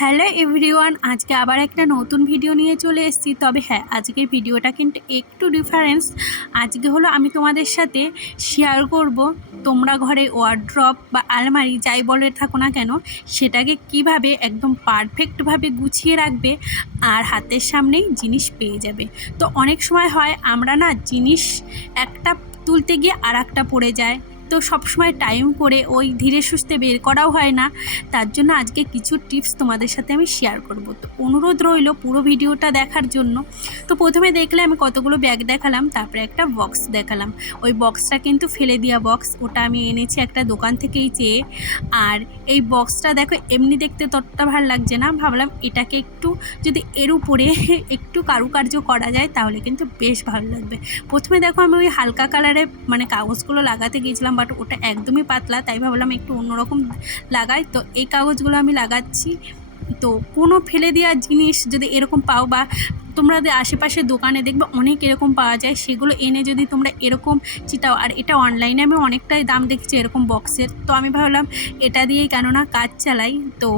Hello everyone, আজকে আবার একটা নতুন ভিডিও নিয়ে চলে এসেছি। তবে হ্যাঁ, আজকের ভিডিওটা কিন্তু একটু ডিফারেন্স। আজকে হলো আমি তোমাদের সাথে শেয়ার করব তোমরা ঘরে ওয়ার্ড্রপ বা আলমারি যাই বলে থাকো না কেন, সেটাকে কিভাবে একদম পারফেক্টভাবে গুছিয়ে রাখবে আর হাতের সামনেই জিনিস পেয়ে যাবে। তো অনেক সময় হয় আমরা না জিনিস একটা তুলতে গিয়ে আর একটা পড়ে যায়, তো সবসময় টাইম করে ওই ধীরে সুস্থে বের করাও হয় না। তার জন্য আজকে কিছু টিপস তোমাদের সাথে আমি শেয়ার করব। তো অনুরোধ রইল পুরো ভিডিওটা দেখার জন্য। তো প্রথমে দেখলে আমি কতগুলো ব্যাগ দেখালাম, তারপরে একটা বক্স দেখালাম। ওই বক্সটা কিন্তু ফেলে দেওয়া বক্স, ওটা আমি এনেছি একটা দোকান থেকেই চেয়ে। আর এই বক্সটা দেখো এমনি দেখতে ততটা ভালো লাগছে না, ভাবলাম এটাকে একটু যদি এর উপরে একটু কারুকার্য করা যায় তাহলে কিন্তু বেশ ভালো লাগবে। প্রথমে দেখো আমি ওই হালকা কালারে মানে কাগজগুলো লাগাতে গিয়েছিলাম, বাট ওটা একদমই পাতলা, তাই ভাবলাম একটু অন্যরকম লাগাই। তো এই কাগজগুলো আমি লাগাচ্ছি। তো কোনো ফেলে দেওয়া জিনিস যদি এরকম পাও বা তোমরা আশেপাশে দোকানে দেখবে অনেক এরকম পাওয়া যায়, সেগুলো এনে যদি তোমরা এরকম চিটাও। আর এটা অনলাইনে আমি অনেকটাই দাম দেখছি এরকম বক্সের, তো আমি ভাবলাম এটা দিয়েই কেননা কাজ চালাই। তো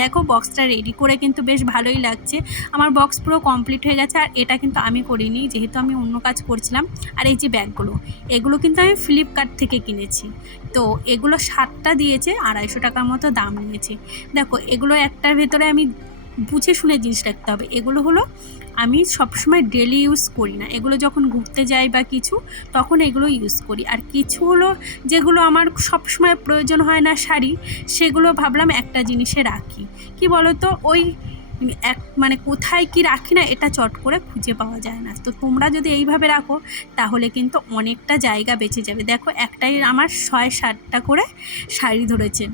দেখো বক্সটা রেডি করে কিন্তু বেশ ভালোই লাগছে। আমার বক্স পুরো কমপ্লিট হয়ে গেছে। আর এটা কিন্তু আমি করিনি, যেহেতু আমি অন্য কাজ করছিলাম। আর এই যে ব্যাগগুলো, এগুলো কিন্তু আমি ফ্লিপকার্ট থেকে কিনেছি। তো এগুলো 7টা দিয়েছে, 250 টাকার মতো দাম নিয়েছে। দেখো এগুলো একটার ভেতরে আমি বুঝে শুনে জিনিস রাখতে হবে। এগুলো হলো আমি সবসময় ডেলি ইউজ করি না, এগুলো যখন ঘুরতে যাই বা কিছু তখন এগুলো ইউজ করি। আর কিছু হলো যেগুলো আমার সবসময় প্রয়োজন হয় না শাড়ি, সেগুলো ভাবলাম একটা জিনিসে রাখি। কি বলো তো, ওই এক মানে কোথায় কি রাখি না এটা চট করে খুঁজে পাওয়া যায় না। তো তোমরা যদি এইভাবে রাখো তাহলে কিন্তু অনেকটা জায়গা বেঁচে যাবে। দেখো একটাই আমার 6-7টা করে শাড়ি ধরেছে।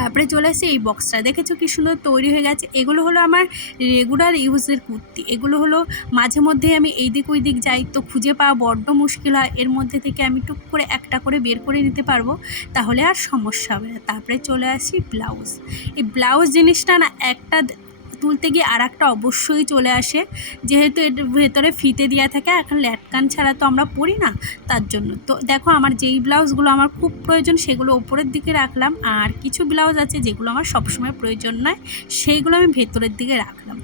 তারপরে চলে আসে এই বক্সটা, দেখেছো কি সুন্দর তৈরি হয়ে গেছে। এগুলো হলো আমার রেগুলার ইউজের কুর্তি। এগুলো হলো মাঝে মধ্যে আমি এই দিক ওই দিক যাই, তো খুঁজে পাওয়া বড্ড মুশকিল হয়। এর মধ্যে থেকে আমি টুক করে একটা করে বের করে নিতে পারবো, তাহলে আর সমস্যা হবে না। তারপরে চলে আসি ব্লাউজ। এই ব্লাউজ জিনিসটা না একটা তুলতে গিয়ে আর একটা অবশ্যই চলে আসে, যেহেতু এর ভেতরে ফিতে দেওয়া থাকে। এখন ল্যাটকান ছাড়া তো আমরা পরি না, তার জন্য। তো দেখো আমার যেই ব্লাউজগুলো আমার খুব প্রয়োজন সেগুলো ওপরের দিকে রাখলাম, আর কিছু ব্লাউজ আছে যেগুলো আমার সবসময় প্রয়োজন নয়, সেইগুলো আমি ভেতরের দিকে রাখলাম।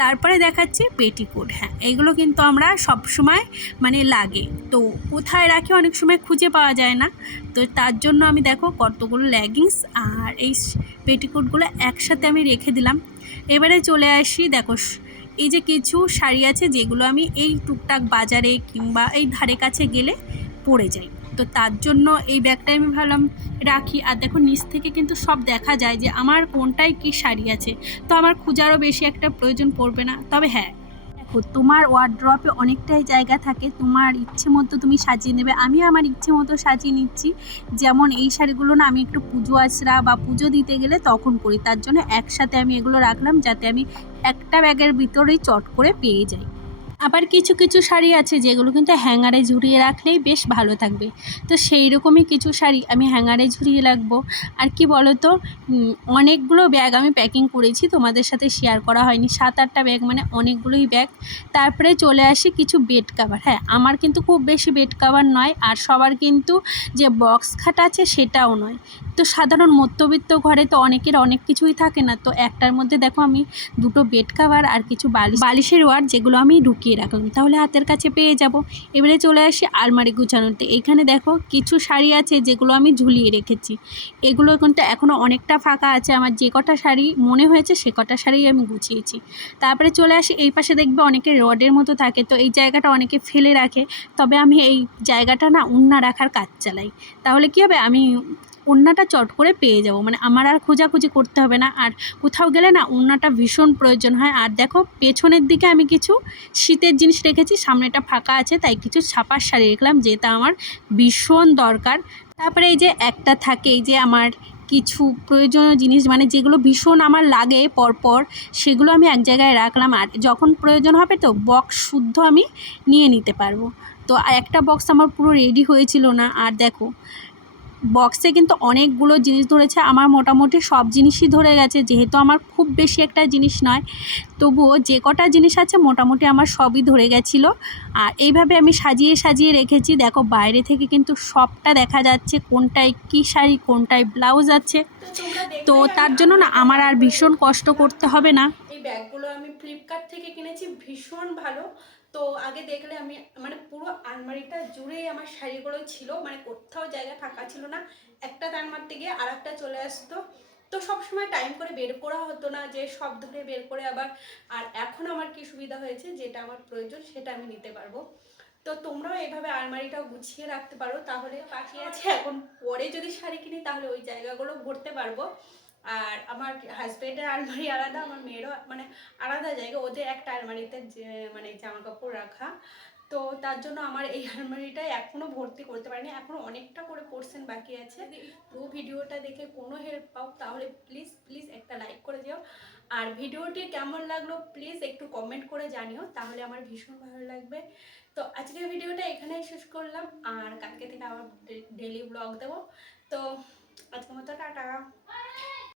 তারপরে দেখাচ্ছি পেটিকোট। হ্যাঁ, এইগুলো কিন্তু আমরা সবসময় মানে লাগে, তো কোথায় রাখি অনেক সময় খুঁজে পাওয়া যায় না। তো তার জন্য আমি দেখো কতগুলো লেগিংস আর এই পেটিকোটগুলো একসাথে আমি রেখে দিলাম। এবারে চলে আসি, দেখো এই যে কিছু শাড়ি আছে যেগুলো আমি এই টুকটাক বাজারে কিংবা এই ধারে কাছে গেলে পরে যাই, তো তার জন্য এই ব্যাগটাই আমি ভাবলাম রাখি। আর দেখো নিচ থেকে কিন্তু সব দেখা যায় যে আমার কোনটায় কি শাড়ি আছে, তো আমার খোঁজারও বেশি একটা প্রয়োজন পড়বে না। তবে হ্যাঁ, দেখো তোমার ওয়ার্ড্রপে অনেকটাই জায়গা থাকে, তোমার ইচ্ছে মতো তুমি সাজিয়ে নেবে। আমি আমার ইচ্ছে মতো সাজিয়ে নিচ্ছি। যেমন এই শাড়িগুলো না আমি একটু পুজো আচরা বা পুজো দিতে গেলে তখন পরি, তার জন্য একসাথে আমি এগুলো রাখলাম যাতে আমি একটা ব্যাগের ভিতরেই চট করে পেয়ে যাই। আবার কিছু কিছু শাড়ি আছে যেগুলো কিন্তু হ্যাঙ্গারে ঝুরিয়ে রাখলেই বেশ ভালো থাকবে, তো সেই রকমই কিছু শাড়ি আমি হ্যাঙ্গারে ঝুরিয়ে রাখবো। আর কি বলো তো, অনেকগুলো ব্যাগ আমি প্যাকিং করেছি, তোমাদের সাথে শেয়ার করা হয়নি। 7-8টা ব্যাগ মানে অনেকগুলোই ব্যাগ। তারপরে চলে আসি কিছু বেড কাভার। হ্যাঁ, আমার কিন্তু খুব বেশি বেড কাভার নয়, আর সবার কিন্তু যে বক্স খাট আছে সেটাও নয়। তো সাধারণ মধ্যবিত্ত ঘরে তো অনেকের অনেক কিছুই থাকে না, তো একটার মধ্যে দেখো আমি 2টো বেড কাভার আর কিছু বালিশের ওয়ার যেগুলো আমি ঢুকিয়ে রাখলাম, তাহলে হাতের কাছে পেয়ে যাব। এবারে চলে আসি আলমারি গুছানোতে। এইখানে দেখো কিছু শাড়ি আছে যেগুলো আমি ঝুলিয়ে রেখেছি। এগুলো কিন্তু এখনও অনেকটা ফাঁকা আছে, আমার যে কটা শাড়ি মনে হয়েছে সে কটা শাড়ি আমি গুছিয়েছি। তারপরে চলে আসি এই পাশে, দেখবে অনেকে রডের মতো থাকে, তো এই জায়গাটা অনেকে ফেলে রাখে। তবে আমি এই জায়গাটা না ওড়না রাখার কাজ চালাই, তাহলে কী হবে আমি ওড়নাটা চট করে পেয়ে যাব, মানে আমার আর খোঁজাখুঁজি করতে হবে না। আর কোথাও গেলে না ওড়নাটা ভীষণ প্রয়োজন হয়। আর দেখো পেছনের দিকে আমি কিছু শীতের জিনিস রেখেছি, সামনেটা ফাঁকা আছে তাই কিছু ছাপার শাড়ি রাখলাম, যেটা আমার ভীষণ দরকার। তারপরে এই যে একটা থাকে, এই যে আমার কিছু প্রয়োজনীয় জিনিস মানে যেগুলো ভীষণ আমার লাগে পরপর, সেগুলো আমি এক জায়গায় রাখলাম। আর যখন প্রয়োজন হবে তো বক্স শুদ্ধ আমি নিয়ে নিতে পারবো। তো একটা বক্স আমার পুরো রেডি হয়েছিল না। আর দেখো বক্সে কিন্তু অনেকগুলো জিনিস ধরেছে, আমার মোটামুটি সব জিনিসই ধরে গেছে, যেহেতু আমার খুব বেশি একটা জিনিস নয়, তবুও যে কটা জিনিস আছে মোটামুটি আমার সবই ধরে গেছিলো। আর এইভাবে আমি সাজিয়ে সাজিয়ে রেখেছি। দেখো বাইরে থেকে কিন্তু সবটা দেখা যাচ্ছে, কোনটায় কী শাড়ি, কোনটায় ব্লাউজ আছে। তো তার জন্য না আমার আর ভীষণ কষ্ট করতে হবে না। এই ব্যাগগুলো আমি ফ্লিপকার্ট থেকে কিনেছি, ভীষণ ভালো। তো আগে দেখলে আমি মানে পুরো আলমারিটা জুড়েই আমার শাড়িগুলো ছিল, মানে কোথাও জায়গা ফাঁকা ছিল না, একটা টান মারতে গিয়ে আর একটা চলে আসতো। তো সবসময় টাইম করে বের করা হতো না যে সব ধরে বের করে আবার। আর এখন আমার কি সুবিধা হয়েছে, যেটা আমার প্রয়োজন সেটা আমি নিতে পারবো। তো তোমরাও এইভাবে আলমারিটা গুছিয়ে রাখতে পারো, তাহলে বাকি আছে এখন পরে যদি শাড়ি কিনি তাহলে ওই জায়গাগুলো ভরতে পারবো। আর আমার হাজব্যান্ডের আলমারি আলাদা, আমার মেয়েরও মানে আলাদা জায়গা, ওদের একটা আলমারিতে মানে জামা কাপড় রাখা। তো তার জন্য আমার এই আলমারিটা এখনও ভর্তি করতে পারিনি, এখনও অনেকটা করে পোর্শন বাকি আছে। পুরো ভিডিওটা দেখে কোনো হেল্প পাও তাহলে প্লিজ প্লিজ একটা লাইক করে দিও। আর ভিডিওটি কেমন লাগলো প্লিজ একটু কমেন্ট করে জানিও, তাহলে আমার ভীষণ ভালো লাগবে। তো আজকের ভিডিওটা এখানেই শেষ করলাম, আর কালকে থেকে আবার ডেলি ব্লগ দেবো। তো আজকের মতো টাটা।